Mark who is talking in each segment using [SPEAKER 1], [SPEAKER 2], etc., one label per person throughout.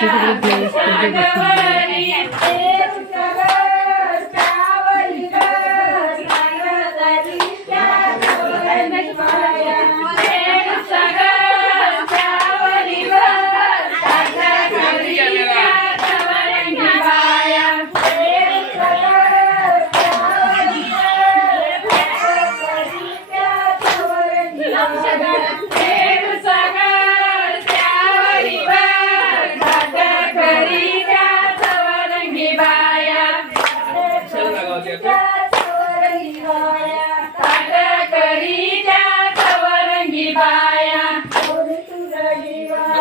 [SPEAKER 1] చేసి काव करी त्या काव रंगी बायया बोल तु जगिवाय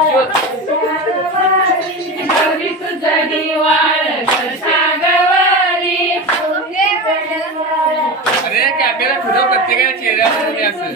[SPEAKER 1] काव रंगी
[SPEAKER 2] रंगी तु जगिवाय गशा गवरी हो चेहऱ्यावर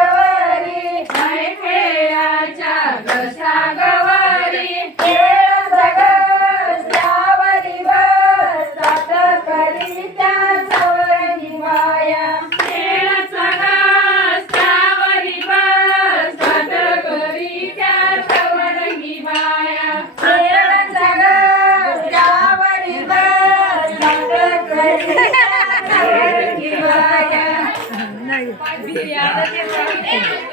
[SPEAKER 1] Thank you.